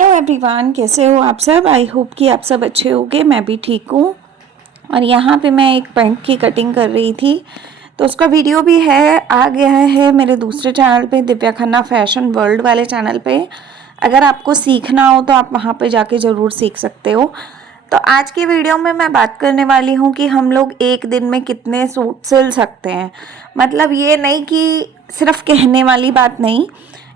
Hello everyone, कैसे हो आप सब। आई होप कि आप सब अच्छे होंगे। मैं भी ठीक हूँ। और यहाँ पे मैं एक पैंट की कटिंग कर रही थी, तो उसका वीडियो भी है, आ गया है मेरे दूसरे चैनल पे, दिव्या खन्ना फैशन वर्ल्ड वाले चैनल पे। अगर आपको सीखना हो तो आप वहाँ पे जाके ज़रूर सीख सकते हो। तो आज की वीडियो में मैं बात करने वाली हूँ कि हम लोग एक दिन में कितने सूट सिल सकते हैं। मतलब ये नहीं कि सिर्फ कहने वाली बात नहीं,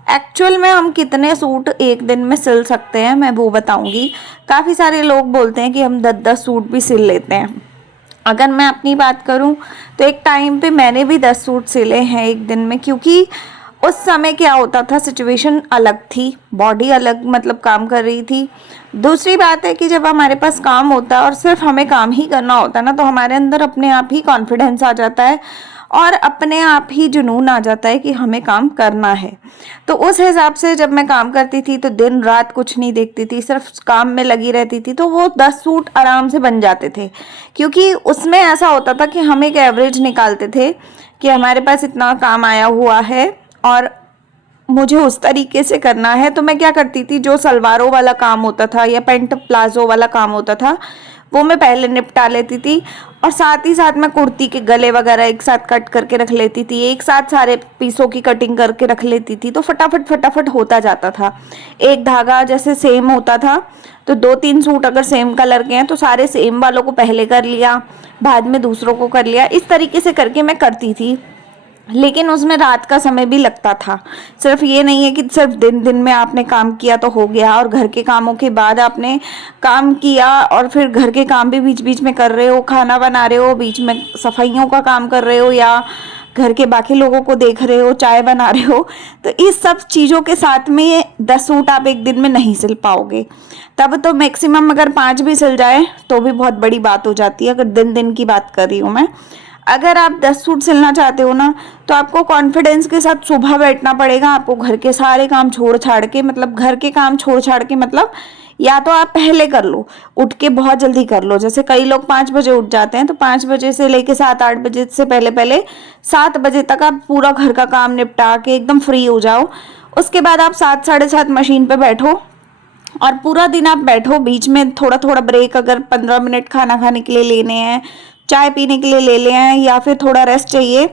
एक्चुअल में हम कितने सूट एक दिन में सिल सकते हैं मैं वो बताऊंगी। काफ़ी सारे लोग बोलते हैं कि हम 10-10 सूट भी सिल लेते हैं। अगर मैं अपनी बात करूं तो एक टाइम पे मैंने भी 10 सूट सिले हैं एक दिन में, क्योंकि उस समय क्या होता था, सिचुएशन अलग थी, बॉडी अलग मतलब काम कर रही थी। दूसरी बात है कि जब हमारे पास काम होता है और सिर्फ हमें काम ही करना होता है ना, तो हमारे अंदर अपने आप ही कॉन्फिडेंस आ जाता है और अपने आप ही जुनून आ जाता है कि हमें काम करना है। तो उस हिसाब से जब मैं काम करती थी तो दिन रात कुछ नहीं देखती थी, सिर्फ काम में लगी रहती थी, तो वो 10 सूट आराम से बन जाते थे। क्योंकि उसमें ऐसा होता था कि हम एक एवरेज निकालते थे कि हमारे पास इतना काम आया हुआ है और मुझे उस तरीके से करना है। तो मैं क्या करती थी, जो सलवारों वाला काम होता था या पेंट प्लाजो वाला काम होता था वो मैं पहले निपटा लेती थी, और साथ ही साथ मैं कुर्ती के गले वगैरह एक साथ कट करके रख लेती थी, एक साथ सारे पीसों की कटिंग करके रख लेती थी। तो फटाफट फटाफट होता जाता था। एक धागा जैसे सेम होता था तो 2-3 सूट अगर सेम कलर के हैं तो सारे सेम वालों को पहले कर लिया, बाद में दूसरों को कर लिया। इस तरीके से करके मैं करती थी, लेकिन उसमें रात का समय भी लगता था। सिर्फ ये नहीं है कि सिर्फ दिन दिन में आपने काम किया तो हो गया, और घर के कामों के बाद आपने काम किया और फिर घर के काम भी बीच बीच में कर रहे हो, खाना बना रहे हो, बीच में सफाइयों का काम कर रहे हो, या घर के बाकी लोगों को देख रहे हो, चाय बना रहे हो। तो इस सब चीज़ों के साथ में 10 सूट आप एक दिन में नहीं सिल पाओगे। तब तो मैक्सिमम अगर 5 भी सिल जाए तो भी बहुत बड़ी बात हो जाती है, अगर दिन दिन की बात कर रही हूँ मैं। अगर आप 10 सूट सिलना चाहते हो ना, तो आपको कॉन्फिडेंस के साथ सुबह बैठना पड़ेगा। आपको घर के सारे काम छोड़ छाड़ के, मतलब घर के काम छोड़ छाड़ के, मतलब या तो आप पहले कर लो, उठ के बहुत जल्दी कर लो। जैसे कई लोग 5 बजे उठ जाते हैं, तो 5 बजे से लेके 7-8 बजे से पहले पहले 7 बजे तक आप पूरा घर का काम निपटा के एकदम फ्री हो जाओ। उसके बाद आप 7-7:30 मशीन पे बैठो और पूरा दिन आप बैठो। बीच में थोड़ा थोड़ा ब्रेक, अगर 15 मिनट खाना खाने के लिए लेने हैं, चाय पीने के लिए ले लें हैं, या फिर थोड़ा रेस्ट चाहिए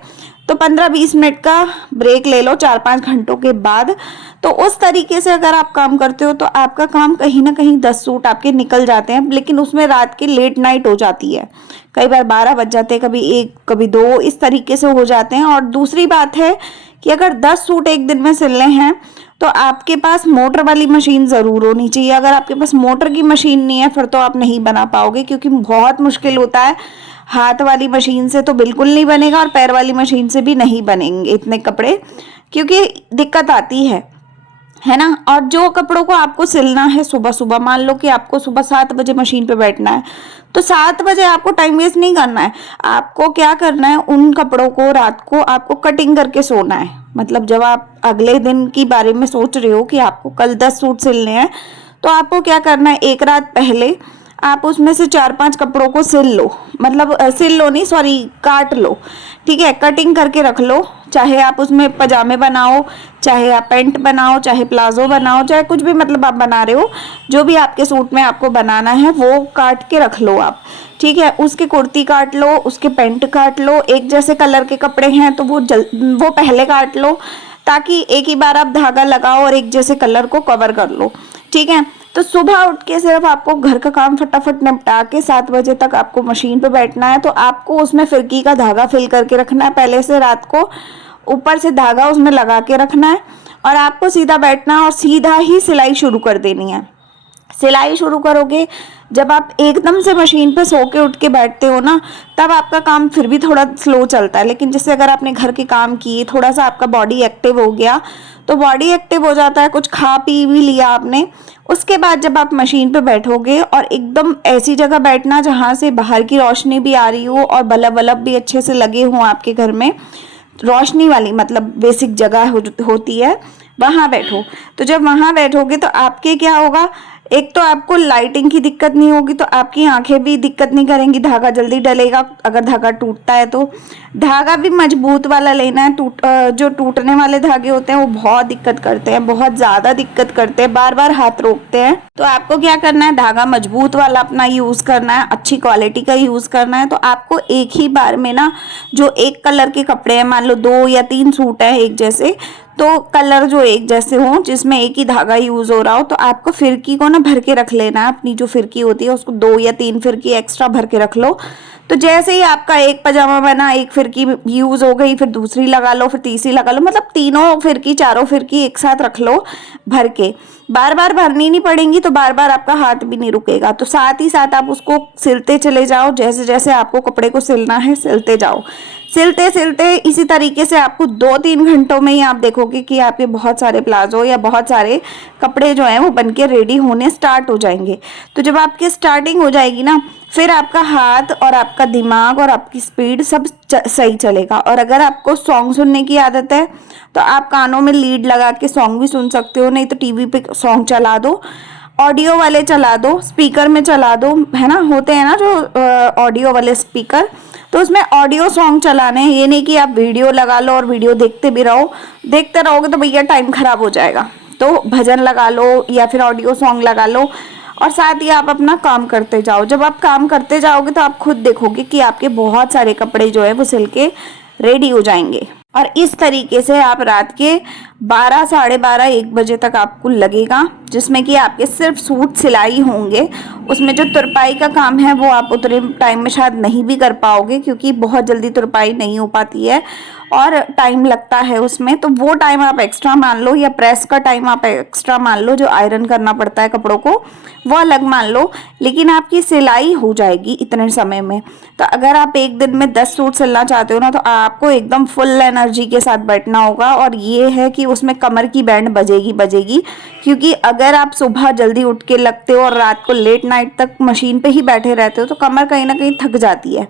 तो 15-20 मिनट का ब्रेक ले लो 4-5 घंटों के बाद। तो उस तरीके से अगर आप काम करते हो तो आपका काम कहीं ना कहीं 10 सूट आपके निकल जाते हैं। लेकिन उसमें रात की लेट नाइट हो जाती है, कई बार 12 बज जाते हैं, कभी 1 कभी 2 इस तरीके से हो जाते हैं। और दूसरी बात है कि अगर 10 सूट एक दिन में सिलने हैं तो आपके पास मोटर वाली मशीन ज़रूर होनी चाहिए। अगर आपके पास मोटर की मशीन नहीं है फिर तो आप नहीं बना पाओगे, क्योंकि बहुत मुश्किल होता है। हाथ वाली मशीन से तो बिल्कुल नहीं बनेगा और पैर वाली मशीन से भी नहीं बनेंगे इतने कपड़े, क्योंकि दिक्कत आती है ना। और जो कपड़ों को आपको सिलना है सुबह सुबह, मान लो कि आपको सुबह 7 बजे मशीन पे बैठना है, तो 7 बजे आपको टाइम वेस्ट नहीं करना है। आपको क्या करना है, उन कपड़ों को रात को आपको कटिंग करके सोना है। मतलब जब आप अगले दिन की बारे में सोच रहे हो कि आपको कल 10 सूट सिलने हैं, तो आपको क्या करना है, एक रात पहले आप उसमें से 4-5 कपड़ों को सिल लो। मतलब सिल लो नहीं, सॉरी, काट लो। ठीक है, कटिंग करके रख लो। चाहे आप उसमें पजामे बनाओ, चाहे आप पैंट बनाओ, चाहे प्लाजो बनाओ, चाहे कुछ भी मतलब आप बना रहे हो, जो भी आपके सूट में आपको बनाना है वो काट के रख लो आप। ठीक है, उसकी कुर्ती काट लो, उसके पैंट काट लो। एक जैसे कलर के कपड़े हैं तो वो पहले काट लो, ताकि एक ही बार आप धागा लगाओ और एक जैसे कलर को कवर कर लो। ठीक है, तो सुबह उठ के सिर्फ आपको घर का काम फटाफट निपटा के 7 बजे तक आपको मशीन पे बैठना है। तो आपको उसमें फिरकी का धागा फिल करके रखना है पहले से, रात को ऊपर से धागा उसमें लगा के रखना है, और आपको सीधा बैठना है और सीधा ही सिलाई शुरू कर देनी है। सिलाई शुरू करोगे, जब आप एकदम से मशीन पे सो के उठ के बैठते हो ना, तब आपका काम फिर भी थोड़ा स्लो चलता है। लेकिन जैसे अगर आपने घर के काम किए, थोड़ा सा आपका बॉडी एक्टिव हो गया, तो बॉडी एक्टिव हो जाता है, कुछ खा पी भी लिया आपने, उसके बाद जब आप मशीन पे बैठोगे, और एकदम ऐसी जगह बैठना जहाँ से बाहर की रोशनी भी आ रही हो और बल्ब वल्ब भी अच्छे से लगे हों आपके घर में, रोशनी वाली मतलब बेसिक जगह होती है वहाँ बैठो। तो जब वहाँ बैठोगे तो आपके क्या होगा, एक तो आपको लाइटिंग की दिक्कत नहीं होगी, तो आपकी आंखें भी दिक्कत नहीं करेंगी, धागा जल्दी डलेगा अगर धागा टूटता है तो। धागा भी मजबूत वाला लेना है, जो टूटने वाले धागे होते हैं वो बहुत दिक्कत करते हैं, बहुत ज़्यादा दिक्कत करते हैं, बार बार हाथ रोकते हैं। तो आपको क्या करना है, धागा मजबूत वाला अपना यूज़ करना है, अच्छी क्वालिटी का यूज़ करना है। तो आपको एक ही बार में ना, जो एक कलर के कपड़े हैं, मान लो 2 या 3 सूट हैं एक जैसे, तो कलर जो एक जैसे हो, जिसमें एक ही धागा यूज़ हो रहा हो, तो आपको फिरकी को ना भर के रख लेना है। अपनी जो फिरकी होती है उसको 2 या 3 फिरकी एक्स्ट्रा भर के रख लो। तो जैसे ही आपका एक पजामा बना, एक फिरकी यूज़ हो गई, फिर दूसरी लगा लो, फिर तीसरी लगा लो, मतलब तीनों फिरकी, चारों फिरकी एक साथ रख लो भर के। बार बार भरनी नहीं पड़ेंगी, तो बार बार आपका हाथ भी नहीं रुकेगा। तो साथ ही साथ आप उसको सिलते चले जाओ, जैसे जैसे आपको कपड़े को सिलना है सिलते जाओ। सिलते सिलते इसी तरीके से आपको 2-3 घंटों में ही आप देखोगे कि आपके बहुत सारे प्लाजो या बहुत सारे कपड़े जो हैं वो बनके रेडी होने स्टार्ट हो जाएंगे। तो जब आपकी स्टार्टिंग हो जाएगी ना, फिर आपका हाथ और आपका दिमाग और आपकी स्पीड सब सही चलेगा। और अगर आपको सॉन्ग सुनने की आदत है तो आप कानों में लीड लगा के सॉन्ग भी सुन सकते हो, नहीं तो टीवी पे सॉन्ग चला दो, ऑडियो वाले चला दो, स्पीकर में चला दो, है ना, होते हैं ना जो ऑडियो वाले स्पीकर, तो उसमें ऑडियो सॉन्ग चलाने हैं। ये नहीं कि आप वीडियो लगा लो और वीडियो देखते भी रहो, देखते रहोगे तो भैया टाइम खराब हो जाएगा। तो भजन लगा लो या फिर ऑडियो सॉन्ग लगा लो और साथ ही आप अपना काम करते जाओ। जब आप काम करते जाओगे तो आप खुद देखोगे कि आपके बहुत सारे कपड़े जो है वो सिल के रेडी हो जाएंगे। और इस तरीके से आप रात के 12, साढ़े 12, 1 बजे तक आपको लगेगा, जिसमें कि आपके सिर्फ सूट सिलाई होंगे। उसमें जो तुरपाई का काम है वो आप उतने टाइम में शायद नहीं भी कर पाओगे, क्योंकि बहुत जल्दी तुरपाई नहीं हो पाती है और टाइम लगता है उसमें। तो वो टाइम आप एक्स्ट्रा मान लो, या प्रेस का टाइम आप एक्स्ट्रा मान लो, जो आयरन करना पड़ता है कपड़ों को वो अलग मान लो, लेकिन आपकी सिलाई हो जाएगी इतने समय में। तो अगर आप एक दिन में 10 सूट सिलना चाहते हो ना, तो आपको एकदम फुल एनर्जी के साथ बैठना होगा। और ये है कि उसमें कमर की बैंड बजेगी, क्योंकि अगर आप सुबह जल्दी उठ के लगते हो और रात को लेट नाइट तक मशीन पे ही बैठे रहते हो, तो कमर कहीं ना कहीं थक जाती है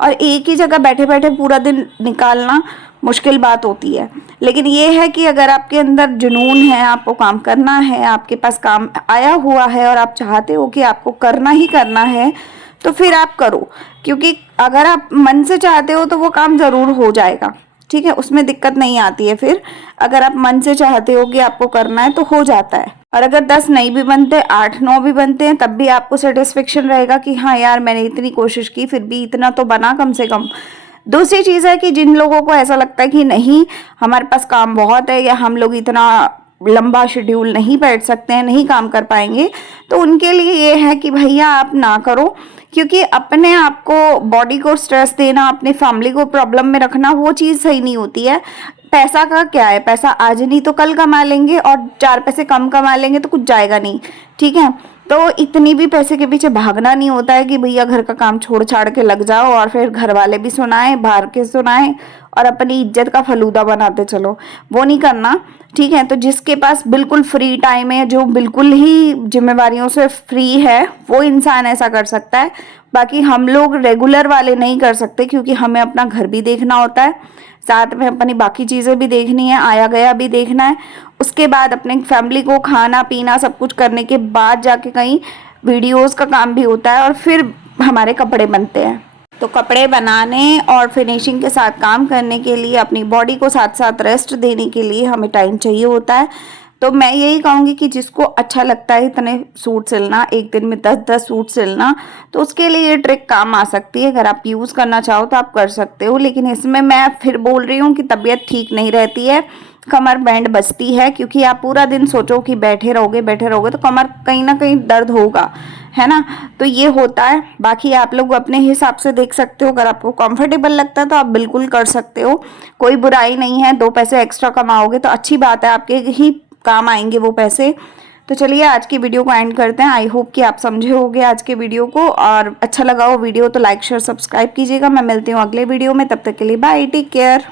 और एक ही जगह बैठे बैठे पूरा दिन निकालना मुश्किल बात होती है। लेकिन ये है कि अगर आपके अंदर जुनून है, आपको काम करना है, आपके पास काम आया हुआ है और आप चाहते हो कि आपको करना ही करना है, तो फिर आप करो। क्योंकि अगर आप मन से चाहते हो तो वो काम ज़रूर हो जाएगा, ठीक है, उसमें दिक्कत नहीं आती है। फिर अगर आप मन से चाहते हो कि आपको करना है तो हो जाता है। और अगर 10 नहीं भी बनते, 8-9 भी बनते हैं, तब भी आपको सेटिस्फेक्शन रहेगा कि हाँ यार मैंने इतनी कोशिश की, फिर भी इतना तो बना कम से कम। दूसरी चीज़ है कि जिन लोगों को ऐसा लगता है कि नहीं हमारे पास काम बहुत है, या हम लोग इतना लंबा शेड्यूल नहीं बैठ सकते हैं, नहीं काम कर पाएंगे, तो उनके लिए ये है कि भैया आप ना करो। क्योंकि अपने आप को, बॉडी को स्ट्रेस देना, अपने फैमिली को प्रॉब्लम में रखना, वो चीज़ सही नहीं होती है। पैसा का क्या है, पैसा आज नहीं तो कल कमा लेंगे, और 4 पैसे कम कमा लेंगे तो कुछ जाएगा नहीं, ठीक है। तो इतनी भी पैसे के पीछे भागना नहीं होता है कि भैया घर का काम छोड़ छाड़ के लग जाओ और फिर घर वाले भी सुनाएं, बाहर के सुनाएं और अपनी इज्जत का फलूदा बनाते चलो, वो नहीं करना, ठीक है। तो जिसके पास बिल्कुल फ्री टाइम है, जो बिल्कुल ही जिम्मेवारियों से फ्री है, वो इंसान ऐसा कर सकता है। बाकी हम लोग रेगुलर वाले नहीं कर सकते, क्योंकि हमें अपना घर भी देखना होता है, साथ में अपनी बाकी चीज़ें भी देखनी है, आया गया भी देखना है, उसके बाद अपने फैमिली को खाना पीना सब कुछ करने के बाद जाके कहीं वीडियोस का काम भी होता है और फिर हमारे कपड़े बनते हैं। तो कपड़े बनाने और फिनिशिंग के साथ काम करने के लिए, अपनी बॉडी को साथ साथ रेस्ट देने के लिए हमें टाइम चाहिए होता है। तो मैं यही कहूँगी कि जिसको अच्छा लगता है इतने सूट सिलना, एक दिन में 10-10 सूट सिलना, तो उसके लिए ये ट्रिक काम आ सकती है। अगर आप यूज़ करना चाहो तो आप कर सकते हो, लेकिन इसमें मैं फिर बोल रही हूँ कि तबीयत ठीक नहीं रहती है, कमर बैंड बजती है, क्योंकि आप पूरा दिन सोचो कि बैठे रहोगे तो कमर कहीं ना कहीं दर्द होगा, है ना। तो ये होता है। बाकी आप लोग अपने हिसाब से देख सकते हो, अगर आपको कंफर्टेबल लगता है तो आप बिल्कुल कर सकते हो, कोई बुराई नहीं है। 2 पैसे एक्स्ट्रा कमाओगे तो अच्छी बात है, आपके ही काम आएंगे वो पैसे। तो चलिए आज की वीडियो को एंड करते हैं। आई होप कि आप समझे होंगे आज के वीडियो को, और अच्छा लगा हो वीडियो तो लाइक शेयर सब्सक्राइब कीजिएगा। मैं मिलती हूँ अगले वीडियो में, तब तक के लिए बाय, टेक केयर।